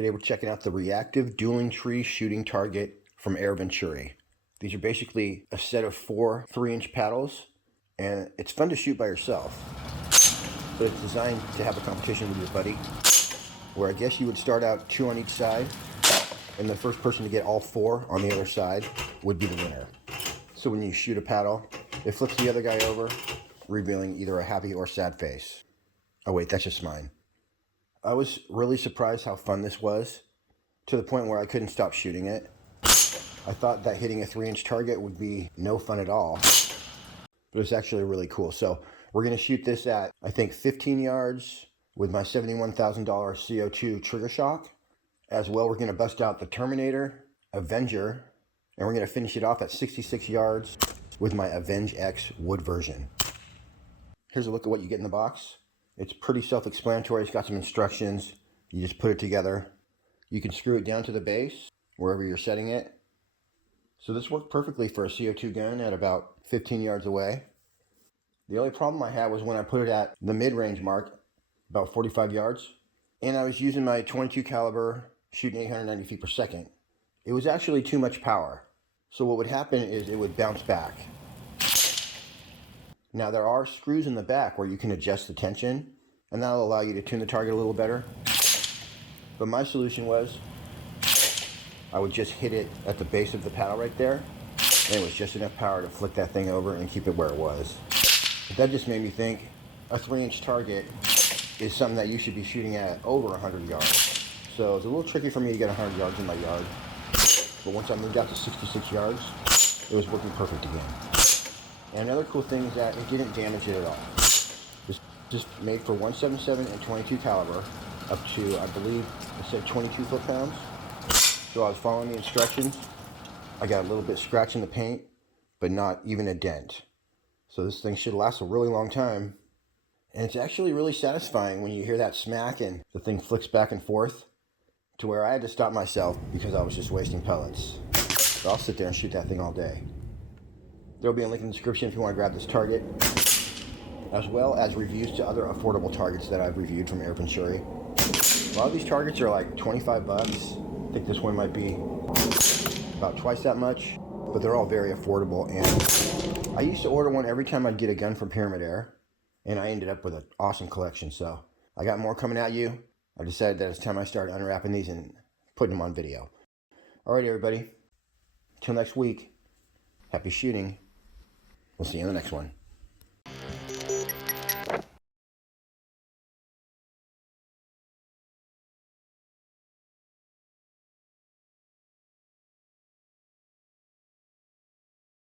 Today we're checking out the reactive dueling tree shooting target from Venturi. These are basically a set of 4 3-inch paddles, and it's fun to shoot by yourself, but it's designed to have a competition with your buddy, where I guess you would start out 2 on each side, and the first person to get all 4 on the other side would be the winner. So when you shoot a paddle, it flips the other guy over, revealing either a happy or sad face. Oh wait, that's just mine. I was really surprised how fun this was, to the point where I couldn't stop shooting it. I thought that hitting a 3-inch target would be no fun at all, but it's actually really cool. So we're going to shoot this at, I think, 15 yards with my $71,000 CO2 trigger shock. As well, we're going to bust out the Terminator Avenger, and we're going to finish it off at 66 yards with my Avenge-X wood version. Here's a look at what you get in the box. It's pretty self-explanatory. It's got some instructions. You just put it together. You can screw it down to the base, wherever you're setting it. So this worked perfectly for a CO2 gun at about 15 yards away. The only problem I had was when I put it at the mid-range mark, about 45 yards, and I was using my 22 caliber shooting 890 feet per second. It was actually too much power. So what would happen is it would bounce back. Now there are screws in the back where you can adjust the tension, and that'll allow you to tune the target a little better. But my solution was, I would just hit it at the base of the paddle right there, and it was just enough power to flick that thing over and keep it where it was. But that just made me think, a 3-inch target is something that you should be shooting at over 100 yards. So it's a little tricky for me to get 100 yards in my yard, but once I moved out to 66 yards, it was working perfect again. And another cool thing is that it didn't damage it at all. This just made for 177 and 22 caliber, up to, I believe it said 22 foot-pounds. So I was following the instructions. I got a little bit scratch in the paint, but not even a dent. So this thing should last a really long time. And it's actually really satisfying when you hear that smack and the thing flicks back and forth, to where I had to stop myself because I was just wasting pellets. So I'll sit there and shoot that thing all day. There'll be a link in the description if you want to grab this target, as well as reviews to other affordable targets that I've reviewed from Venturi. A lot of these targets are like 25 bucks. I think this one might be about twice that much, but they're all very affordable. And I used to order one every time I'd get a gun from Pyramyd Air, and I ended up with an awesome collection. So I got more coming at you. I decided that it's time I started unwrapping these and putting them on video. Alright everybody, till next week, happy shooting. We'll see you in the next one.